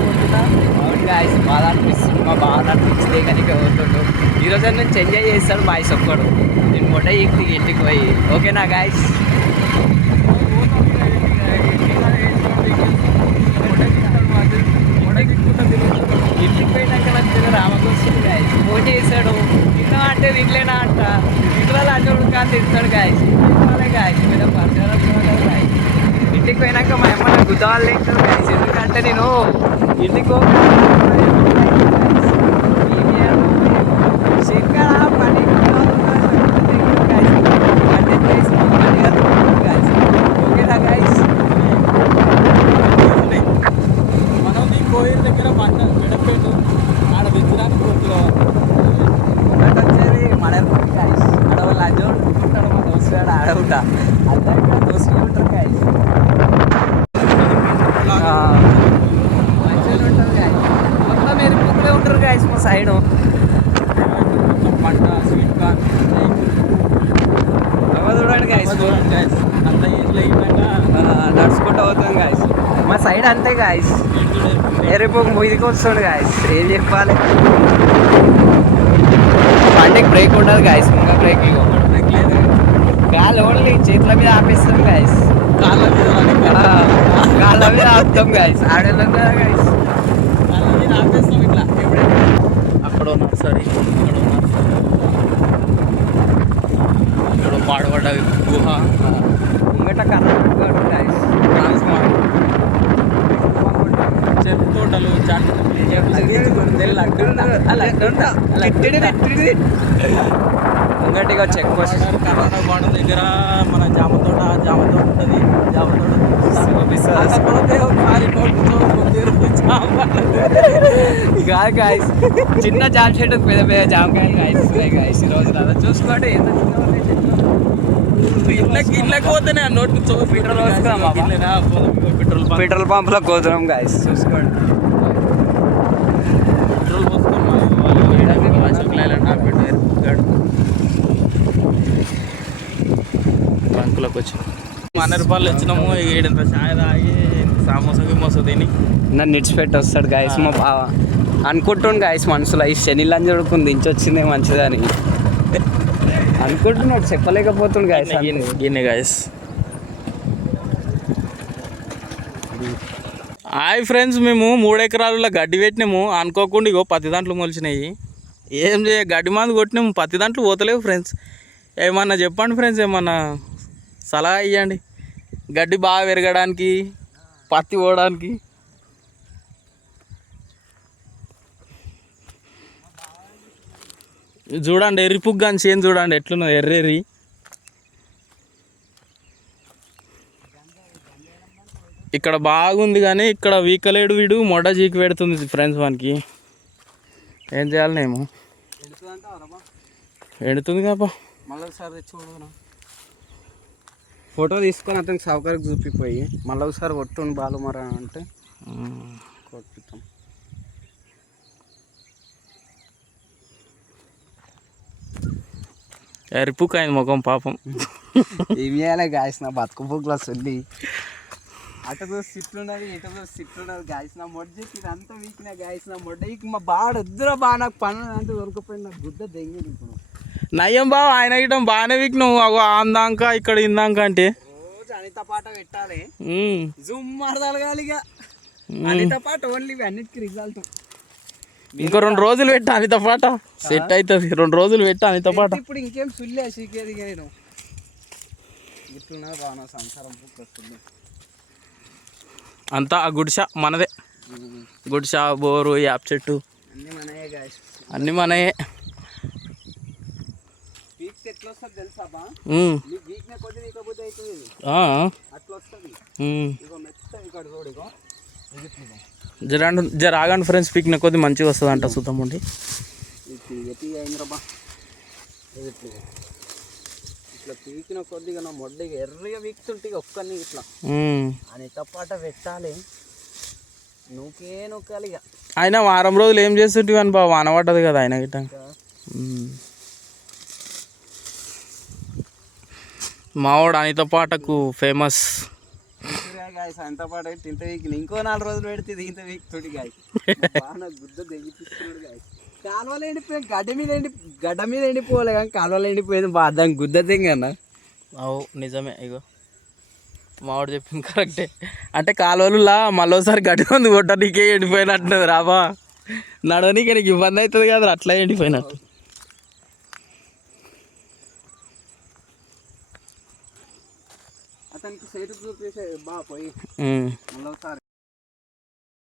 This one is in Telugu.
పోతున్నా. అవును గాయస్, బాధ అనిపిస్తుంది. మా బాధ అనిపించింది కానీ పోతుండు. ఈరోజు నుంచి ఎంజాయ్ చేస్తాడు బాయ్స్ ఒక్కడు. నేను మొట్ట ఇంటికి పోయి ఓకేనా గాయస్. ఇంటికి పోయినాక నాకు రామకొస్తుంది గాయస్. ఫోన్ చేశాడు, తిన్నా అంటే తినలేనా అంట. ఇంట్లో అన్నోడు కానీ తింటాడు గాయస్. గాయస్ మీద పరిచయం గాయస్. ఇంటికి పోయినాక మా అమ్మ నాకు గుద్దాలు తింటాడు గాయస్. ఎందుకంటే నేను ఇంటికి శంకర పని ఓకేనా గాయస్. మనం నీ కోయిల దగ్గర పంట విడపెట్టు ఆడ తెచ్చడానికి పోతున్నాం. వచ్చేది మడర్పూర్ గాయస్. ఆడ వాళ్ళు అజోడు ఉంటాడు, మా దోస్తు ఆడవుతా అర్థంగా దోస్తులు ఉంటారు గాయస్. మంచిగా ఉంటారు గాయస్. మొత్తం ఎరుపుకులే ఉంటారు గాయస్ మా సైడు. పంట స్వీట్ కార్న్ చూడండి గాయస్. చూడండి గాయస్, అంత ఏజ్లో అయిపోయినా నడుచుకుంటూ అవుతుంది గాయస్. మా సైడ్ అంతే గాయస్. ఎరుపుకు మీదికి వస్తుంది గాయస్. ఏం చెప్పాలి, బండికి బ్రేక్ ఉండదు గాయస్. ఇంకా బ్రేక్ బ్రేక్ లేదు, గాలి ఓన్లీ చేతుల మీద ఆపేస్తాం గాయస్. కాళ్ళ మీద కాళ్ళ మీద ఆపుతాం గాయస్. ఆడేళ్ళం కదా గాయస్. కాళ్ళ మీద ఆపేస్తాం ఇట్లా. ఎప్పుడైనా అక్కడ ఉన్నారు సరే, ఇక్కడ ఉన్నారు సరే, ఇక్కడ పాడబడ్డ గుహ, ముంగట కర్ణాటక గాయస్. ట్రాన్స్ఫార్మర్, చెరుకు తోటలు, ముంగటిగా చెక్ పోస్ట్. కర్ణాటక బార్డర్ దగ్గర మన జామ తోట ఉంటుంది. జామ తోట కాదు గాయస్, చిన్న జామ చెట్టు పెద్ద పెద్ద జామకాయలు గాయస్ గాయస్. ఈరోజు అలా చూసుకోండి. ఎంత ఇళ్ళకి పోతేనే ఆ నోటికి పెట్రోల్ పంపులో కోతున్నాం గాయస్. చూసుకోండి. పెట్రోల్ పోసుకొని బంకులోకి వచ్చి ₹100 వచ్చినాము. 7 ఛాయ్ తాగి సమోసా గిమోసా తిని నన్ను నిడిచిపెట్టి వస్తాడు గాయస్ మా బావ. అనుకుంటుండు గాయస్ మనసులో, ఈ శనిలని చూడుకుని దించొచ్చిందే మంచిదని అనుకుంటున్నాడు. చెప్పలేకపోతుండు గాయస్. గిన్నె గాయస్. హాయ్ ఫ్రెండ్స్, మేము 3 ఎకరాల గడ్డి పెట్టినాము. అనుకోకుండా ఇగో 10 దాంట్లో మొలిచినాయి. ఏం గడ్డి మందు కొట్టినాము, 10 దాంట్లో పోతలేవు ఫ్రెండ్స్. ఏమన్నా చెప్పండి ఫ్రెండ్స్, ఏమన్నా సలహా ఇవ్వండి. గడ్డి బాగా పెరగడానికి, పత్తి పోవడానికి. చూడండి ఎర్రి పుగ్గాని చేను చూడండి ఎట్లున్నది, ఎర్రెర్రి. ఇక్కడ బాగుంది కానీ ఇక్కడ వీకలేడు వీడు, మొడ చీకి పెడుతుంది ఫ్రెండ్స్. వానికి ఏం చేయాలి, నేను ఎండుతుంది కాపా. మళ్ళీ ఒకసారి తెచ్చి ఫోటో తీసుకొని అతనికి సౌకర్యం చూపిపోయి మళ్ళీ ఒకసారి కొట్టుండి బాలు మర అంటే కొట్టుతాం. ఎరుపుకైంది ముఖం పాపం. ఏం చేయాలి గాయస్, నా బతుకు పుగ్గులో వస్తుంది. అటు చూసి సిట్లున్నది, ఇటు చూసి సిట్లున్నది గాయస్. నా మొడ్డ ఇదంతా వీకినా గాయస్. నా మొడ్డకి మా బాడ వద్దురా బా, నాకు పనులు అంటే దొరికిపోయింది. నాకు గుద్ద దెంగింది ఇప్పుడు. నయ్యం బావ, ఆయన గిట్టం బాగానే వీక్ నువ్వు అందాక ఇక్కడ ఇందాక అంటే రోజు అనిత పాట పెట్టాలి, జూమ్ మారదాలి ఇక. అనిత పాట ఓన్లీ అన్నిటికీ రిజల్ట్. ఇంకో 2 రోజులు పెట్టా అనిత పాట సెట్ అవుతుంది. 2 రోజులు పెట్టా అనిత పాట. ఇప్పుడు ఇంకేం సుల్లే సీకేది నేను ఇట్లున్నా బాగా సంసారం వస్తుంది. అంతా ఆ గుడిసా మనదే. గుడిసా, బోరు, యాప్ చెట్టు అన్నీ మనయే గాయస్. అన్నీ మనయే. ఎట్లా వస్తుంది తెలుసా బా, వీక్నే కొద్ది వీకపోతే అవుతుంది అట్లా వస్తుంది. ఇగో మెత్త ఇక్కడ చూడు, ఇగో జర ఆగండి ఫ్రెండ్స్, పీక్న కొద్ది మంచిగా వస్తుంది అంట. సుతం ఉండి అయిందిరాబా. ఇట్లా పీకిన కొద్దిగా నా మొడ్డగా ఎర్రగా వీక్తుంటే ఒక్కరిని ఇట్లా అని తప్పాట పెట్టాలి. నువ్వుకే నొక్కాలి ఇక. ఆయన వారం రోజులు ఏం చేస్తుంటే అని బాబు వాన పడ్డది కదా ఆయన గిట్ట. మావాడు అనిత పాటకు ఫేమస్. గాయస్ అంత పాటు అయితే ఇంత వీక్ ఇంకో 4 రోజులు పెడితే ఇది ఇంత వీక్ తోటి గాయస్ బాగా గుద్ద తెగిపిస్తున్నాడు గాయస్. కాలువలు ఎండిపోయింది, గడ్డ మీద ఎండిపోలే కానీ కాలువలు ఎండిపోయింది బాగా దానికి గుద్ద తెంగన్న. అవు నిజమే. ఇగో మావాడు చెప్పింది కరెక్టే. అంటే కాలువలులా మళ్ళీసారి గడ్డి మంది కొట్ట నీకే ఎండిపోయినట్టున్నది రాబా, నడవనీకి నీకు ఇబ్బంది అవుతుంది కదా అట్లా ఎండిపోయినట్టు. అతనికి సైట్ చూపేసే బా పోయి మళ్ళీ ఒకసారి